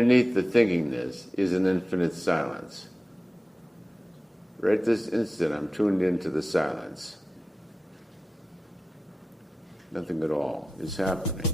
underneath the thinkingness is an infinite silence. Right this instant, I'm tuned into the silence. Nothing at all is happening.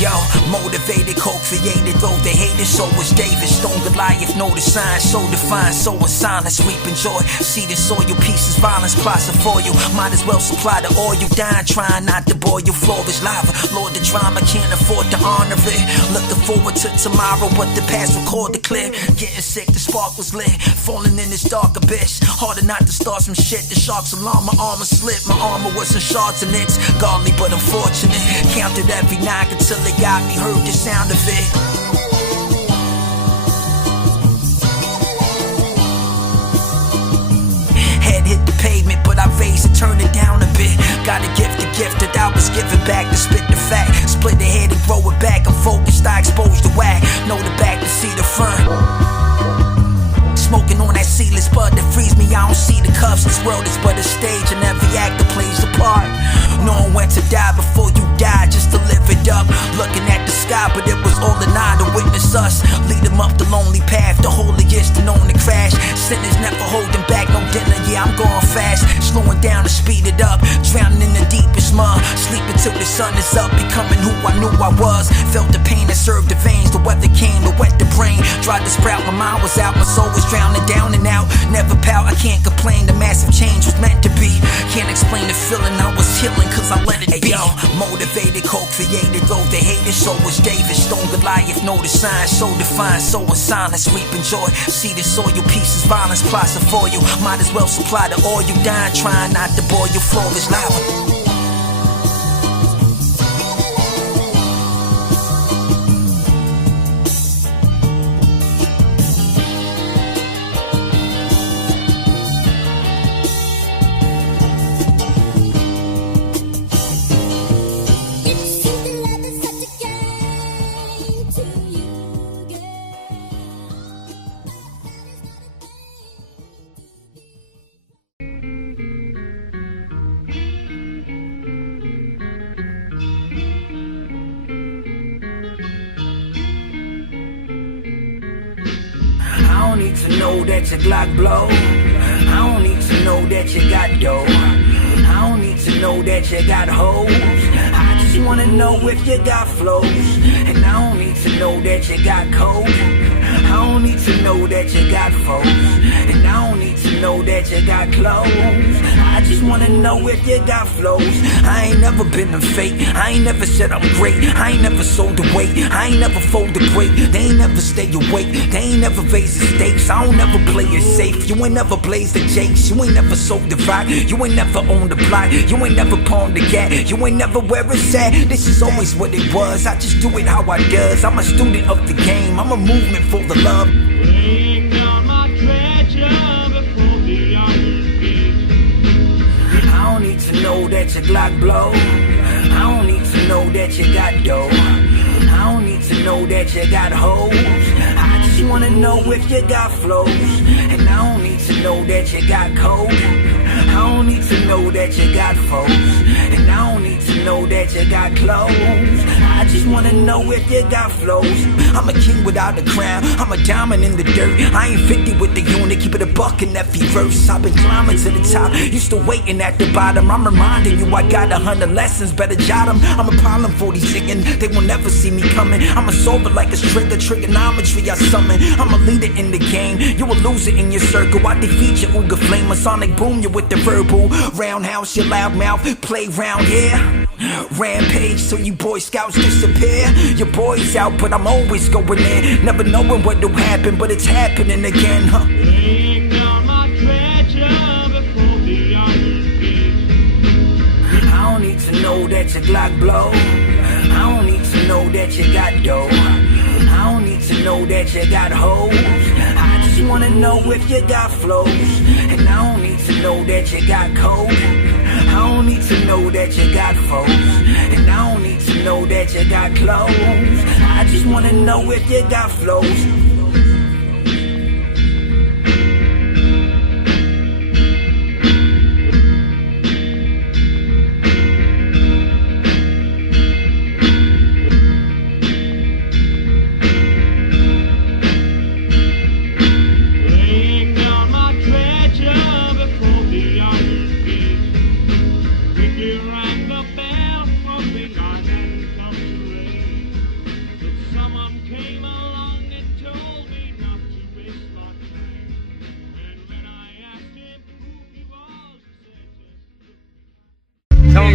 Yo, motivated, co-created, though they hated, so was David. Stone Goliath, know the signs, so defined, so in silence, reaping joy. See the soil, pieces, violence, plots of foil. Might as well supply the oil, dying, trying not to boil. Floor is lava, Lord, the drama, can't afford to honor it. Looking forward to tomorrow, but the past recorded clear. Getting sick, the spark was lit, falling in this dark abyss. Harder not to start some shit, the shark's alarm, my armor slipped. My armor was in shards and it's godly but unfortunate. Counted every knock until they got me, heard the sound of it. Head hit the pavement, but I raised it, turned it down a bit. Got a gift, the gift that I was giving back to spit the fact. Split the head and grow it back. I'm focused, I exposed the whack. Know the back to see the front. Smoking on that seedless bud that frees me, I don't see the cuffs. This world is but a stage and every actor plays a part. Knowing when to die before you die, just to live it up. Looking at the sky, but it was all an eye to witness us. Lead them up the lonely path, the holiest and known to crash. Sinners never holding back, no dinner, yeah, I'm going fast. Slowing down to speed it up, drowning in the deepest mud. Sleeping till the sun is up, becoming who I knew I was. Felt the pain that served the veins, the weather came to wet the brain. Tried to sprout, my mind was out, my soul was drowning down and out. Never pout, I can't complain, the massive change was meant to be. Can't explain the feeling, I was healing cause I let it be. Yo, motivated, co-created, though they hated, so was David. Stone Goliath, know the signs, so defined, so in silence, reaping joy. See the soil, pieces, violence, plots of foil. Might as well supply the oil, dying, trying not to boil. Your floor is lava. I don't need to know that your Glock blow. I don't need to know that you got dough. I don't need to know that you got hoes. I just wanna know if you got flows. And I don't need to know that you got cold. I don't need to know that you got foes. And I don't need to know that you got clothes. I just wanna know if you got flows. I ain't never been a fake. I ain't never said I'm great. I ain't never sold the weight. I ain't never fold the break. They ain't never stay awake. They ain't never raise the stakes. I don't never play it safe. You ain't never blaze the jakes. You ain't never sold the rock. You ain't never owned the block. You ain't never pawned the gat. You ain't never where it's at. This is always what it was. I just do it how I does. I'm a student of the game. I'm a movement for the love. Laying down my treasure before the iron gate. I don't need to know that your Glock blow. I don't need to know that you got dough. I don't need to know that you got hoes. I just wanna know if you got flows. And I don't need to know that you got cold. I don't need to know that you got foes. And I don't need to know that you got clothes. I just wanna know if you got flows. I'm a king without a crown. I'm a diamond in the dirt. I ain't 50 with the unit, keep it a buck in every verse. I've been climbing to the top, you still waiting at the bottom. I'm reminding you I got 100 lessons, better jot them. I'm a problem for these chicken, they will never see me coming. I'ma solve it like a trigger, trigonometry I summon. I'm a leader in the game, you a loser in your circle. I defeat your Ooga flame, a sonic boom you with the verbal. Roundhouse, your loud mouth, play round here. Rampage till you Boy Scouts disappear. Your boy's out, but I'm always going in. Never knowing what'll happen, but it's happening again, huh? Laying down my treasure before the iron gate. I don't need to know that your Glock blow. I don't need to know that you got dough. I don't need to know that you got hoes. I just wanna know if you got flows. And I don't need to know that you got cold. I don't need to know that you got foes. And I don't need to know that you got clothes. I just wanna know if you got flows.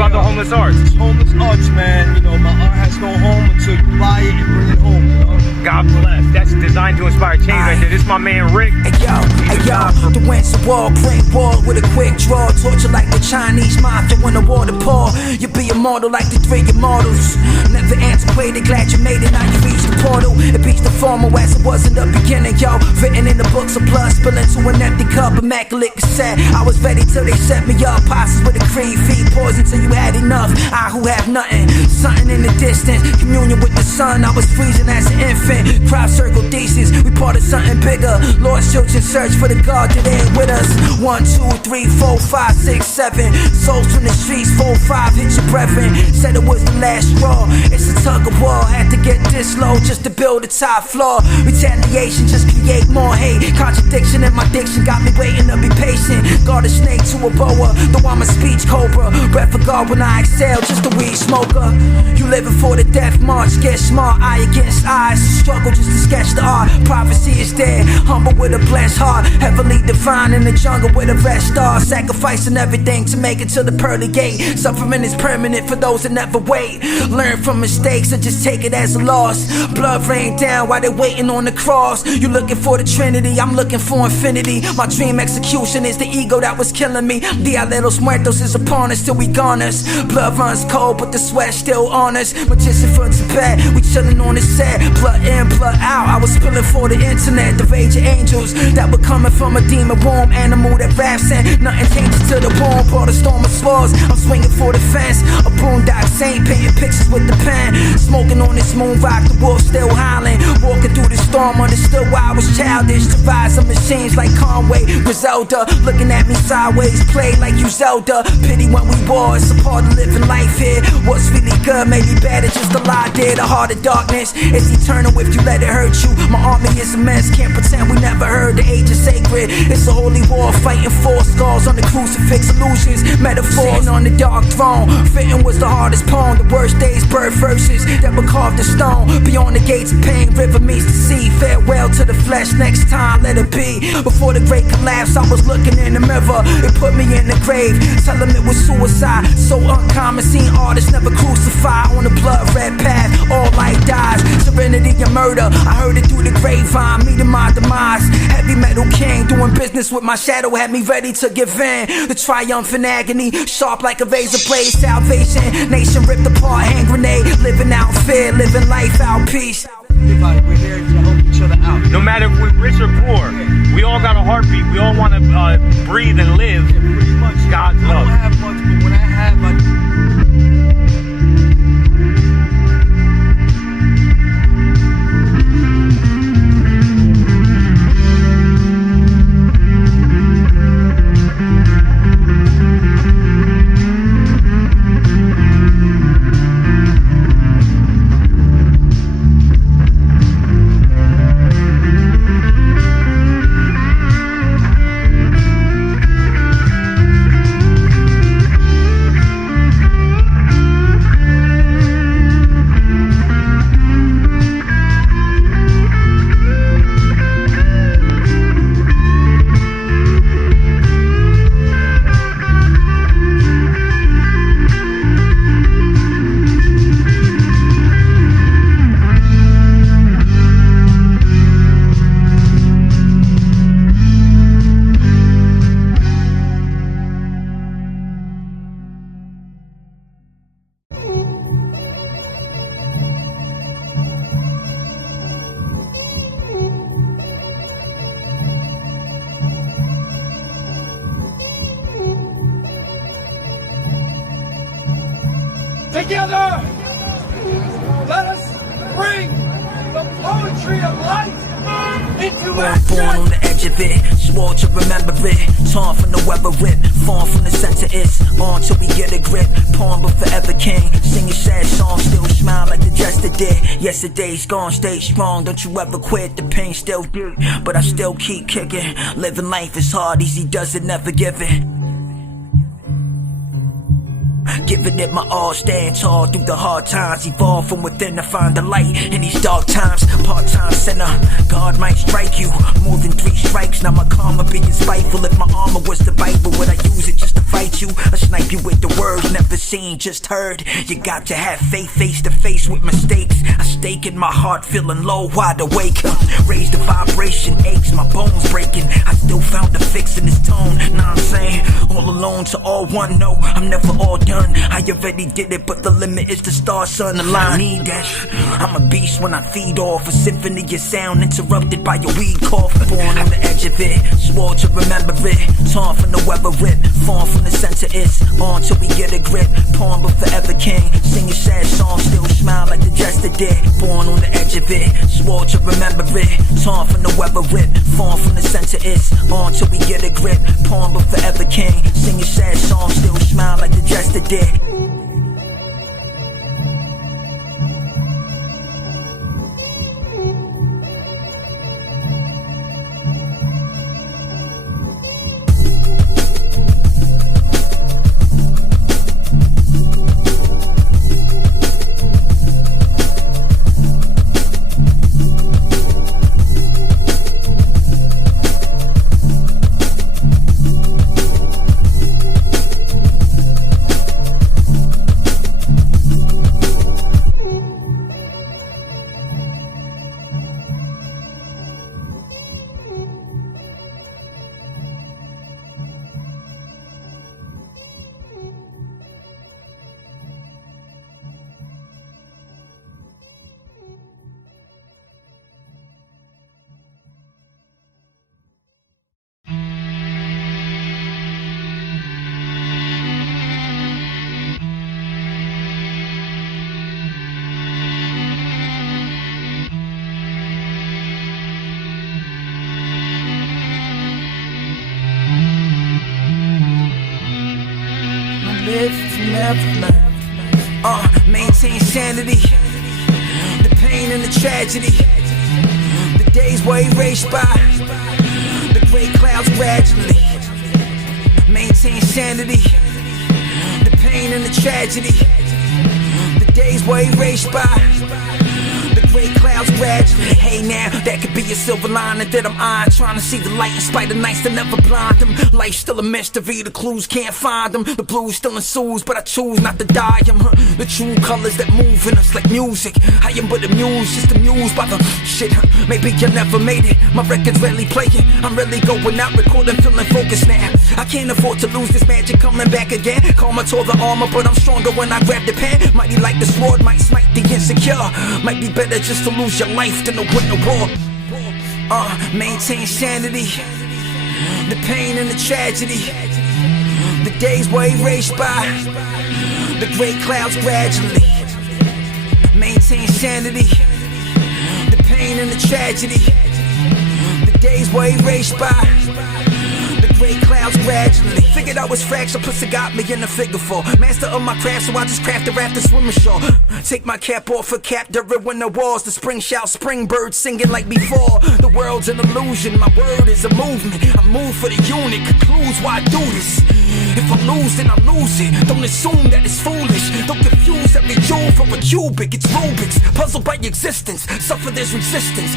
about the homeless arts? It's homeless arts, man. You know, my art has no home until you buy it and bring it home, you know? God bless. That's designed to inspire change right there. This is my man Rick. Hey yo, the winter wall, great wall with a quick draw. Torture like the Chinese mafia when the water pour. You be immortal like the three immortals. Never antiquated, glad you made it, now you reached the portal. It beats the formal as it was in the beginning, yo. Written in the books of blood, spilling to an empty cup, immaculate cassette. I was ready till they set me up. Posses with a creed, feed poison till you had enough. I who have nothing, something in the distance. Communion with the sun, I was freezing as an infant. Crowd circle thesis, we part of something bigger. Lost children search for the God that ain't with us. 1, 2, 3, 4, 5, 6, 7. Souls from the streets, 4, 5, hit your brethren. Said it was the last straw. It's a tug of war, had to get this low just to build a top floor. Retaliation just create more hate. Contradiction in my diction got me waiting to be patient. Guard a snake to a boa, though I'm a speech cobra. Breath of God when I exhale, just a weed smoker. You living for the death march, get smart, eye against eyes. Struggle just to sketch the art. Prophecy is dead, humble with a blessed heart. Heavily divine in the jungle with a red star. Sacrificing everything to make it to the pearly gate. Suffering is permanent for those that never wait. Learn from mistakes or just take it as a loss. Blood rain down while they're waiting on the cross. You looking for the Trinity, I'm looking for infinity. My dream execution is the ego that was killing me. Dia de los Muertos is upon us till we gone us. Blood runs cold but the sweat still on us. Magician from Tibet, we chilling on the set. Blood in, blood out, I was spilling for the internet. The rage of angels that were coming from a demon womb. Animal that raps and nothing changes to the womb. Brought a storm of swords, I'm swinging for the fence. A boondock saint painting pictures with the pen. Smoking on this moon rock, the wolf still howling. Walking through the storm, understood why I was childish. To rise of machines like Conway, Griselda. Looking at me sideways, play like you Zelda. Pity when we war, it's a part of living life here. What's really good, maybe bad, it's just a lie there. The heart of darkness is eternal if you let it hurt you. My army is immense, can't pretend we never heard. The age is sacred, it's a holy war. Fighting for scars on the crucifix, illusions, metaphors. Sitting on the dark throne, fitting was the hardest poem. The worst days, birth verses that were carved in stone. Beyond the gates of pain, river meets the sea. Farewell to the flesh, next time let it be. Before the great collapse, I was looking in the mirror. It put me in the grave, tell them it was suicide. So uncommon, seeing artists never crucified. On the blood red path, all life dies. Serenity and murder, I heard it through the grapevine. Meeting my demise, heavy metal king. Doing business with my shadow had me ready to give in. The triumph and agony, sharp like a razor blade. Salvation, nation ripped apart, hand grenade. Living out fear, living life out peace. Everybody, we're here to help each other out. No matter if we're rich or poor, we all got a heartbeat. We all want to breathe and live. Yeah, pretty much. God's I love. don't have much, but when I have, Together, let us bring the poetry of light into Born action. on the edge of it, swore to remember it. Torn from the weather rip, formed from the center it's on till we get a grip. Pawn but forever king, singing sad songs, still smile like the Jester did. Yesterday's gone, stay strong, don't you ever quit. The pain still deep, but I still keep kicking. Living life is hard, easy does it, never give it. Giving it my all, stand tall through the hard times. Evolve from within to find the light in these dark times. Part-time sinner, God might strike you. More than 3 strikes, now my karma being spiteful. If my armor was the Bible, would I use it just to fight you? I snipe you with the words, never seen, just heard. You got to have faith, face to face with mistakes. I stake in my heart, feeling low, wide awake. Raise the vibration, aches, my bones breaking. I still found a fix in this tone, know what I'm saying? All alone to all one, no, I'm never all done. I already did it, but the limit is the star, sun, the line. I need that. I'm a beast when I feed off a symphony of sound, interrupted by a weed cough. Born on the edge of it, swore to remember it. Torn from the weather rip, formed from the center, it's on till we get a grip. Pawn but forever king, singing sad songs, still smile like the Jester did. Born on the edge of it, swore to remember it. Torn from the weather rip, formed from the center, it's on till we get a grip. Pawn but forever king, singing sad songs, still smile like the Jester did. Maintain sanity, the pain and the tragedy. The days were erased by the gray clouds gradually. Maintain sanity, the pain and the tragedy. The days were erased by the gray clouds gradually. Hey now, that could be a silver lining that I'm on. Trying to see the light in spite of nights that never blind them. Life's still a mystery, the clues can't find them. The blues still ensues, but I choose not to die them. The true colors that move in us like music. I am but amused, just amused by the shit. Maybe you never made it, my record's rarely playing. I'm really going out recording, feeling focused now. I can't afford to lose this magic coming back again. Karma tore the armor, but I'm stronger when I grab the pen. Mighty like the sword, might smite the insecure. Might be better just to lose your life than to win the war. Maintain sanity, the pain and the tragedy. The days were erased by the gray clouds gradually. Maintain sanity, the pain and the tragedy. The days were erased by the gray clouds gradually. Figured I was fractured, plus it got me in the figure 4. Master of my craft, so I just craft a raft to swim ashore. Take my cap off for cap, the ruin the walls. The spring shout, spring birds singing like before. The world's an illusion, my word is a movement. I move for the unit, concludes why I do this. If I lose, then I lose it. Don't assume that it's foolish. Don't confuse every jewel for a cubic. It's Rubik's, puzzled by existence. Suffer there's resistance.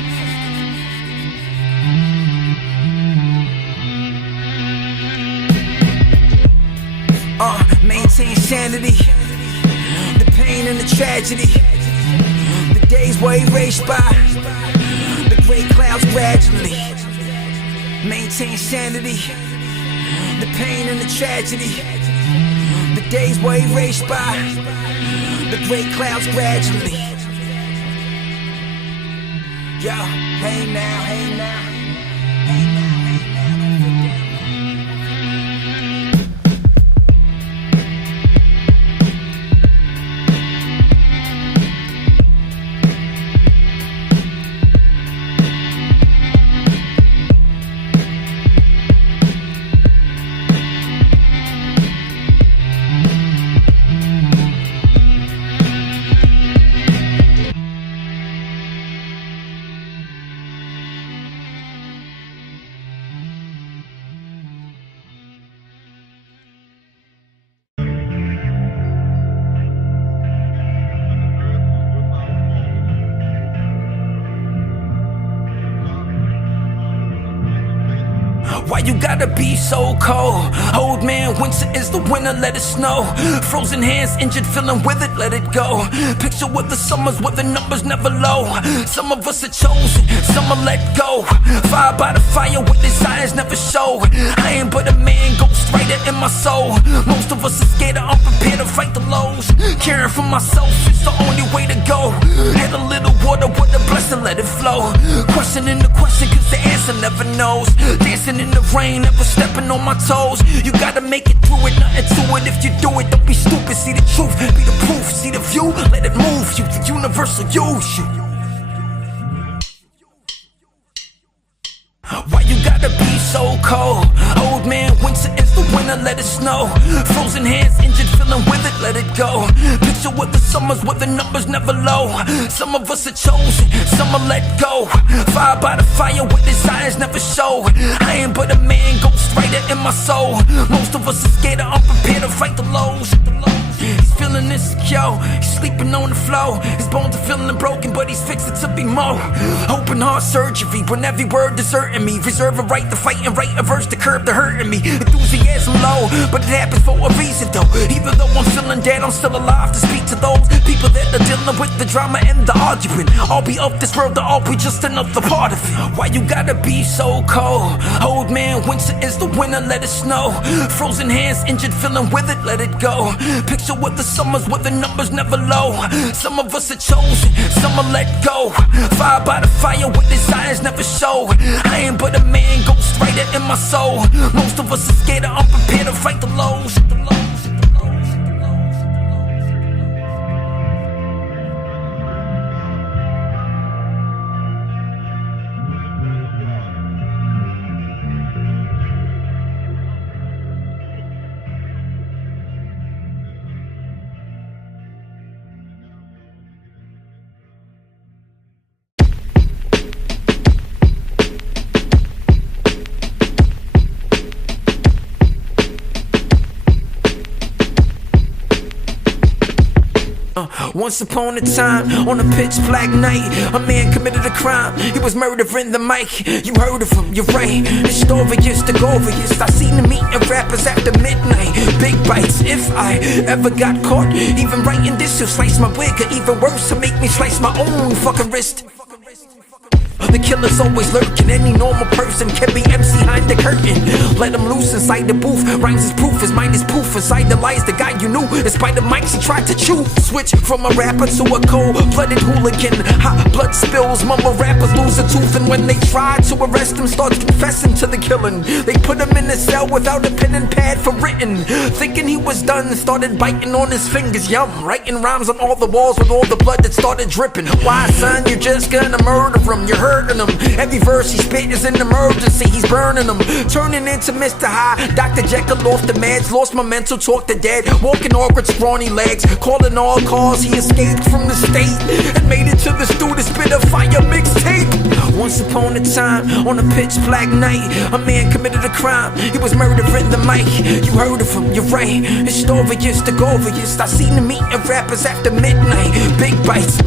Maintain sanity, the pain and the tragedy. The days were erased by the gray clouds gradually. Maintain sanity, the pain and the tragedy. The days were erased by the gray clouds gradually. Yo, hey now, hey now, hey now. Why you gotta be so cold? Old man, winter is the winter, let it snow. Frozen hands, injured, feeling with it, let it go. Picture what the summers, where the numbers never low. Some of us are chosen, some are let go. Fire by the fire, with desires never show. I ain't but a man, ghost writer in my soul. Most of us are scared or unprepared to fight the lows. Caring for myself is the only way to go. Had a little water with a blessing, let it flow. Questioning the question, cause the answer never knows. Dancing in the rain, never stepping on my toes. You gotta make it through it, nothing to it. If you do it, don't be stupid. See the truth, be the proof. See the view, let it move you. The universal use you. Why you gotta be so cold? Old man, winter is the winter, let it snow. Frozen hands, injured, feeling with it, let it go. Picture what the summers, where the numbers never low. Some of us are chosen, some are let go. Fire by the fire, with desires never show. I ain't but a man, ghost writer in my soul. Most of us are scared or unprepared to fight the lows. He's feeling insecure, he's sleeping on the floor. His bones are feeling broken, but he's fixing to be more. Open heart surgery, when every word deserting me. Reserve a right to fight and write a verse to curb the hurting me. Enthusiasm low, but it happens for a reason though. Even though I'm feeling dead, I'm still alive to speak to those people that are dealing with the drama and the argument. All be of this world, or all be just another part of it. Why you gotta be so cold? Old man, winter is the winter, let it snow. Frozen hands, injured, feeling with it, let it go. Picture what the summers, where the numbers never low. Some of us are chosen, some are let go. Fire by the fire, with desires never show. I ain't but a man, ghost writer in my soul. Most of us are scared or unprepared to fight the lows. Once upon a time, on a pitch black night, a man committed a crime. He was murdering the mic. You heard of him, you're right. The story is the glorious. I seen him eating rappers after midnight. Big bites. If I ever got caught, even writing this, he'll slice my wig, or even worse, he'll make me slice my own fucking wrist. The killer's always lurking. Any normal person can be MC behind the curtain. Let him loose inside the booth. Rhymes is proof, his mind is proof. Inside the lies, the guy you knew. Despite the mics he tried to chew. Switch from a rapper to a cold-blooded hooligan. Hot blood spills, mumble rappers lose a tooth. And when they try to arrest him, starts confessing to the killing. They put him in a cell without a pen and pad for written. Thinking he was done, started biting on his fingers. Yum, writing rhymes on all the walls with all the blood that started dripping. Why, son, you're just gonna murder him. You're hurting him. Every verse he spit is an emergency. He's burning them, turning into Mr. High. Dr. Jekyll off the meds, lost my mental, talk the dead. Walking awkward, scrawny legs, calling all calls. He escaped from the state and made it to the studio to spit a fire mixtape. Once upon a time, on a pitch black night, a man committed a crime. He was murdering the mic. You heard of him, you're right. His story is the glorious. I seen him eating rappers after midnight. Big bites.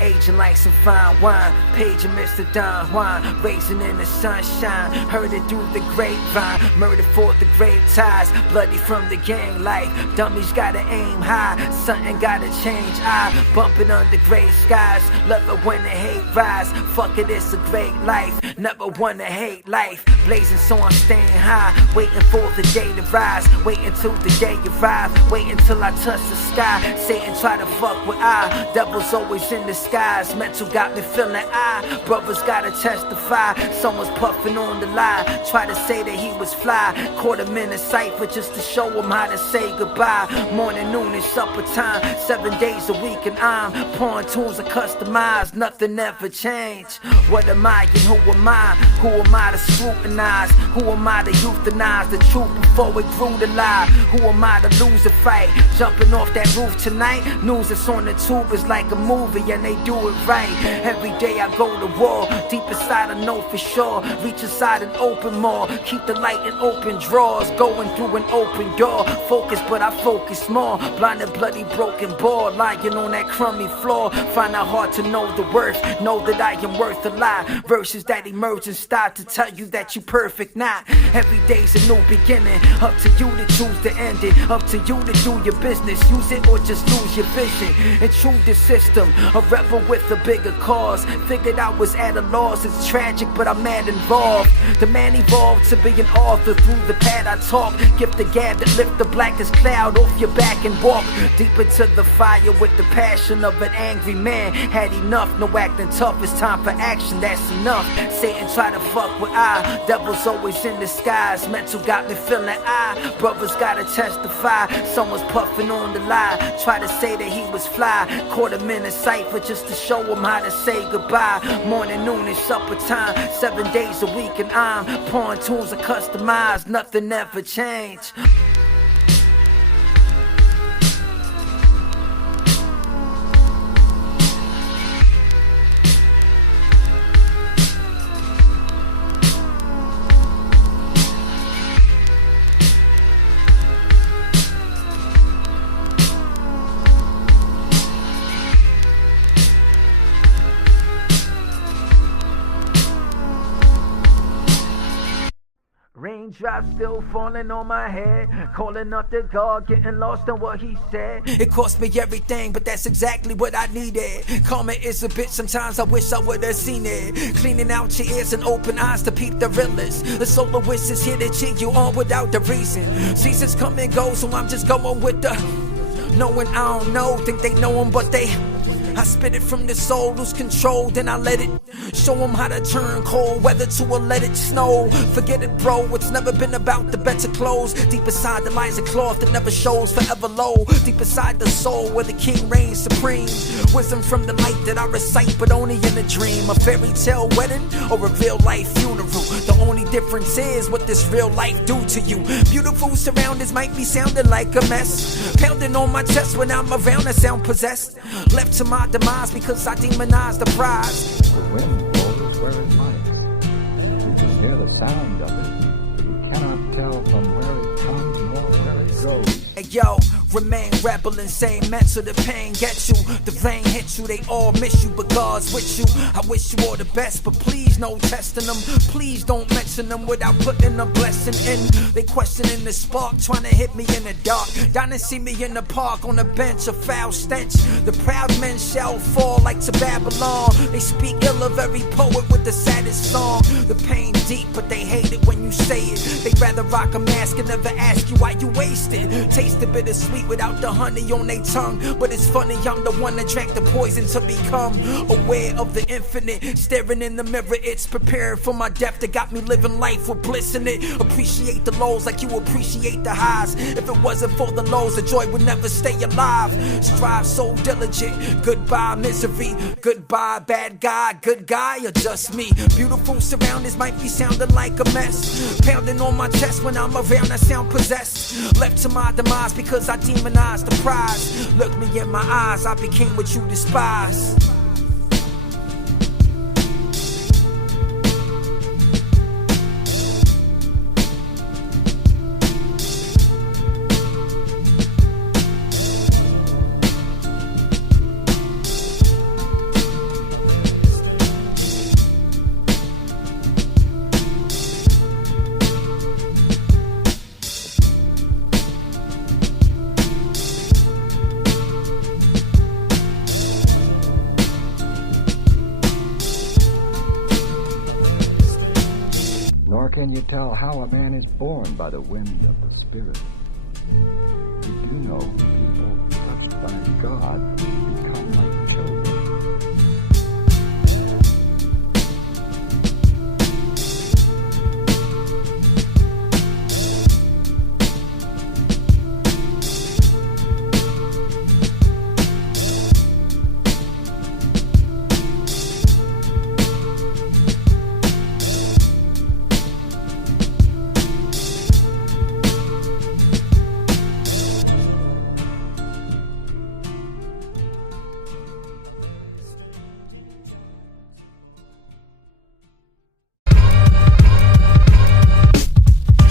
Aging like some fine wine, paging Mr. Don Juan, racing in the sunshine, heard it through the grapevine, murdered for the great ties, bloody from the gang life, dummies gotta aim high, something gotta change, I bumping under gray skies, love it when the hate rise, fuck it, it's a great life, never wanna hate life. Blazing so I'm staying high, waiting for the day to rise, waiting till the day arrives, waiting till I touch the sky. Satan try to fuck with I, devil's always in disguise. Mental got me feeling I, brothers gotta testify. Someone's puffing on the lie, try to say that he was fly. Caught him in a cipher just to show him how to say goodbye. Morning, noon, and supper time, 7 days a week, and I'm pouring tools are customized. Nothing ever changed. What am I and who am I? Who am I to scrutinize? Who am I to euthanize the truth before it grew to lie? Who am I to lose a fight? Jumping off that roof tonight. News that's on the tube is like a movie and they do it right. Every day I go to war. Deep inside I know for sure. Reach inside and open more. Keep the light in open drawers. Going through an open door. Focus but I focus more. Blinded, bloody, broken board. Lying on that crummy floor. Find it hard to know the worth. Know that I am worth a lot. Verses that emerge and start to tell you that you perfect not. Every day's a new beginning. Up to you to choose to end it. Up to you to do your business. Use it or just lose your vision. And true the system. A rebel with a bigger cause. Figured I was at a loss. It's tragic but I'm mad involved. The man evolved to be an author. Through the pad I talk. Gift the gab that lift the blackest cloud off your back and walk deep into the fire with the passion of an angry man. Had enough, no acting tough. It's time for action, that's enough. Satan try to fuck with I, devil's always in disguise. Mental got me feeling I, brothers gotta testify. Someone's puffing on the lie, try to say that he was fly. Caught him in a cipher just to show him how to say goodbye. Morning, noon, and supper time, 7 days a week, and I'm pouring tools are customized. Nothing ever changed. Raindrops still falling on my head. Calling up to God, getting lost in what he said. It cost me everything, but that's exactly what I needed. Karma is a bitch, sometimes I wish I would've seen it. Cleaning out your ears and open eyes to peep the realest. The soloist is here to cheer you on without the reason. Seasons come and go, so I'm just going with the knowing I don't know. Think they know him, but they I spit it from the soul, lose control, then I let it. Show them how to turn cold weather to a let it snow. Forget it, bro, it's never been about the better clothes. Deep inside the lies of cloth that never shows, forever low. Deep inside the soul where the king reigns supreme. Wisdom from the light that I recite, but only in a dream. A fairy tale wedding or a real life funeral. The only difference is what this real life do to you. Beautiful surroundings might be sounding like a mess. Pounding on my chest when I'm around, I sound possessed. Left to my demise because I demonize the prize. The wind blows where it might. You can hear the sound of it, but you cannot tell from where it comes nor where it goes. Hey yo, remain rebel insane, mental the pain get you. The rain hits you, they all miss you, but God's with you. I wish you all the best, but please no testing them. Please don't mention them without putting a blessing in. They questioning the spark, trying to hit me in the dark. Down and see me in the park on a bench, a foul stench. The proud men shall fall like to Babylon. They speak ill of every poet with the saddest song. The pain deep, but they hate it when you say it. They'd rather rock a mask and never ask you why you wasted. Taste the bittersweet without the honey on their tongue. But it's funny, I'm the one that drank the poison to become aware of the infinite. Staring in the mirror, it's preparing for my death that got me living life with bliss in it. Appreciate the lows like you appreciate the highs. If it wasn't for the lows, the joy would never stay alive. Strive so diligent, goodbye misery. Goodbye bad guy, good guy or just me. Beautiful surroundings might be sounding like a mess. Pounding on my chest when I'm around, I sound possessed. Left to my demise because I demonize the prize. Look me in my eyes, I became what you despise. can you tell how a man is born? By the wind of the Spirit. You do know people touched by God become like children.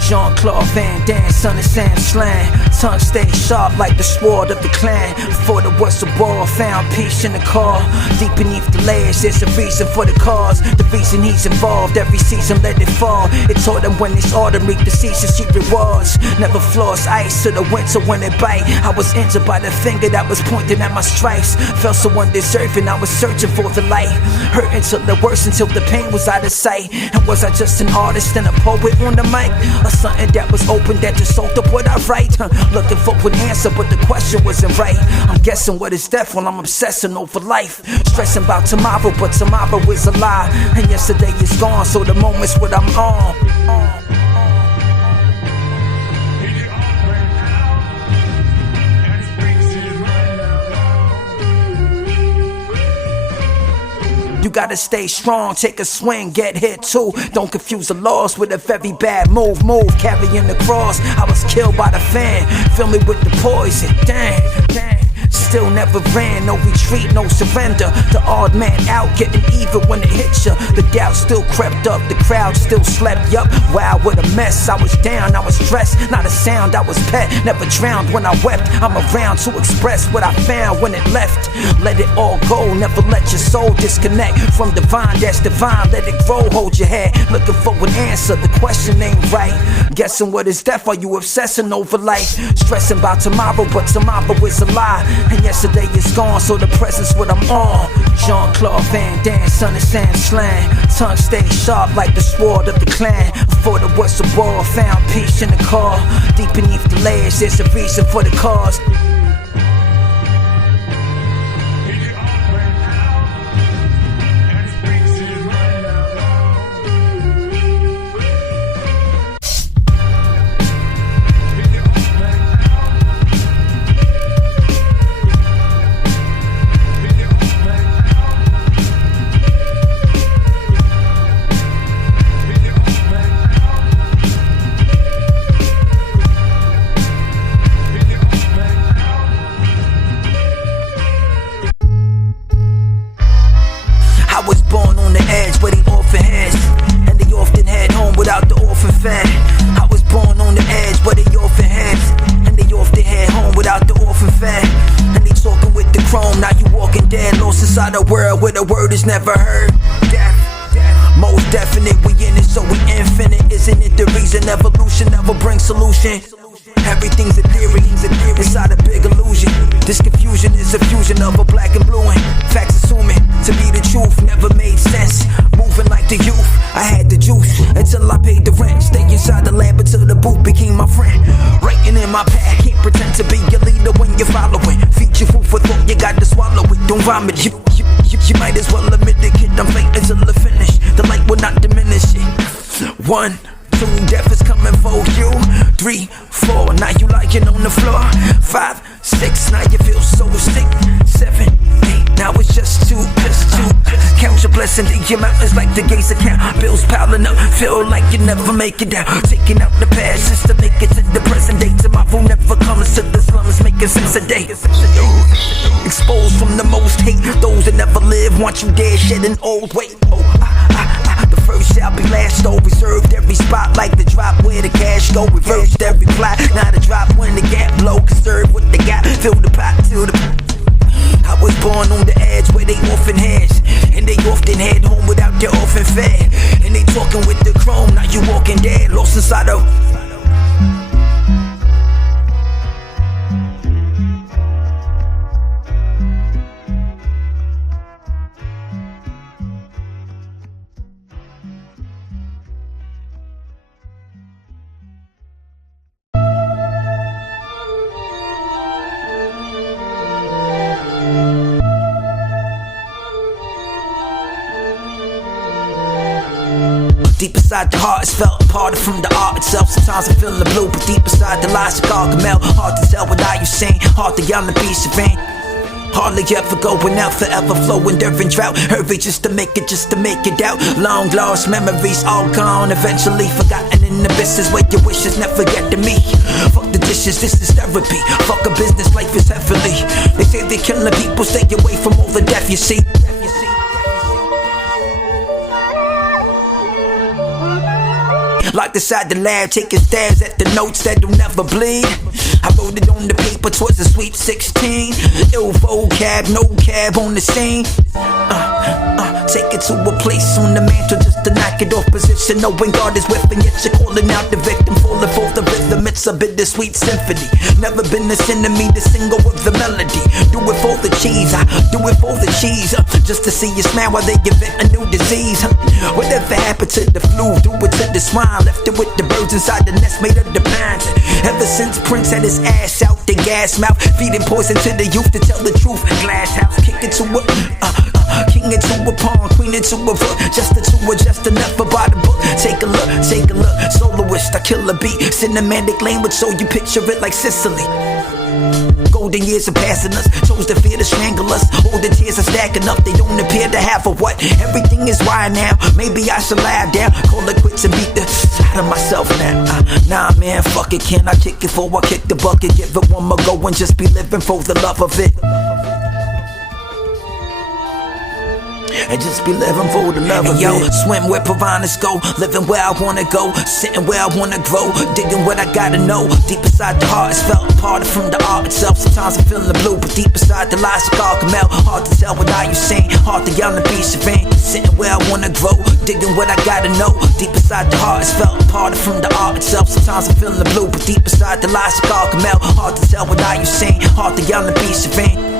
Jean-Claude Van Damme, son of Sam Slang. Tongue stay sharp like the sword of the clan. Before the was a war, found peace in the car. Deep beneath the layers, there's a reason for the cause. The reason he's involved, every season let it fall. It taught him when it's autumn, reap the season, see rewards. Never floss ice to the winter when it bite. I was injured by the finger that was pointing at my stripes. Felt so undeserving, I was searching for the light. Hurting till the worst, until the pain was out of sight. And was I just an artist and a poet on the mic? Or something that was open that just soaked up what I write? Looking for an answer, but the question wasn't right. I'm guessing what is death while I'm obsessing over life. Stressing about tomorrow, but tomorrow is a lie. And yesterday is gone, so the moment's what I'm on. You gotta stay strong, take a swing, get hit too. Don't confuse the loss with a very bad move. Carrying the cross, I was killed by the fan. Fill me with the poison, dang. Still never ran, no retreat, no surrender. The odd man out, getting even when it hits ya. The doubt still crept up, the crowd still slept. Yup, wow, what a mess. I was down, I was stressed, not a sound, I was pet. Never drowned when I wept, I'm around to express what I found when it left. Let it all go, never let your soul disconnect from divine, that's divine, let it grow, hold your head. Looking for an answer, the question ain't right. Guessing what is death, are you obsessing over life? Stressing about tomorrow, but tomorrow is a lie. And yesterday is gone, so the present's what I'm on. Jean-Claude Van Damme, son of Sam Slang. Tongue stay sharp like the sword of the clan. Before there was a war, found peace in the car. Deep beneath the layers, there's a reason for the cause. Inside a world where the word is never heard. Most definite, we in it, so we infinite. Isn't it the reason evolution never brings solution? Everything's a theory inside a big illusion. This confusion is a fusion of a black and blue, and facts assuming to be the truth never made sense. Moving like the youth, I had the juice until I paid the rent. Stay inside the lab until the booth became my friend. Writing in my pad, can't pretend to be your leader when you're following. Feature food for thought, you got to swallow it. Don't vomit, you might as well admit it, kid. I'm fake until the finish. The light will not diminish it. 1, 2, death is coming for you. 3, 4, now you lying on the floor. 5, 6, now you feel so sick. 7, 8, now it's just 2. Count your blessings, your mountains like the gates account. Bills piling up, feel like you never make it down. Taking out the past just to make it to the present day. Tomorrow never comes to the slums, making sense a day. Exposed from the most hate, those that never live want you dead, shedding old weight. The first shall be last, though. Reserved every spot like the drop where the cash go. Reversed every plot, now the drop when the gap blow. Conserve what they got, fill the pot till the I was born on the edge where they orphan heads, and they often head home without their orphan fed. And they talking with the chrome, now you walking dead, lost inside of inside the heart is felt, parted from the art itself. Sometimes I feel the blue, but deep inside the lies of Gargamel. Hard to tell what are you saying, hard to yell and be serene. Hardly ever going out, forever flowing during drought. Hurry just to make it out. Long lost memories all gone, eventually forgotten in the abysses where your wishes never get to me. Fuck the dishes, this is therapy. Fuck a business, life is heavily. They say they're killing people, stay away from all the death you see. Locked inside the lab, taking stabs at the notes that'll never bleed. I wrote it on the paper towards the sweet 16. Ill vocab, no cab on the scene. Take it to a place on the mantle just to knock it off position. Knowing God is with, and yet you're calling out the victim. Falling for the rhythm, it's a bittersweet symphony. Never been a sin to me to single with the melody. Do it for the cheese, I do it for the cheese. Just to see you smile while they invent a new disease. Whatever happened to the flu, do it to the swine. Left it with the birds inside the nest made of the pines. Ever since Prince had his ass out the gas mouth, feeding poison to the youth to tell the truth. Glass house, kick it to a king into a pawn, queen into a foot. Just enough about the book. Take a look. Soloist, I kill a beat. Cinematic language, so you picture it like Sicily. Golden years are passing us, chose to fear to strangle us. All the tears are stacking up, they don't appear to have a what. Everything is wired now, maybe I should lie down. Call it quits and beat the out of myself now. Nah man, fuck it, can I kick it before I kick the bucket? Give it one more go and just be living for the love of it. And just be living for the love of it. Swim where piranhas go, living where I wanna go, sitting where I wanna grow, digging what I gotta know. Deep inside the heart is felt, parted from the art itself. Sometimes I'm feeling the blue, but deep inside the lies of Gargamel. Hard to tell what are you saying, hard to yell and be serene. Sitting where I wanna grow, digging what I gotta know. Deep inside the heart is felt, parted from the art itself. Sometimes I'm feeling the blue, but deep inside the lies of Gargamel. Hard to tell what are you saying, hard to yell and be serene.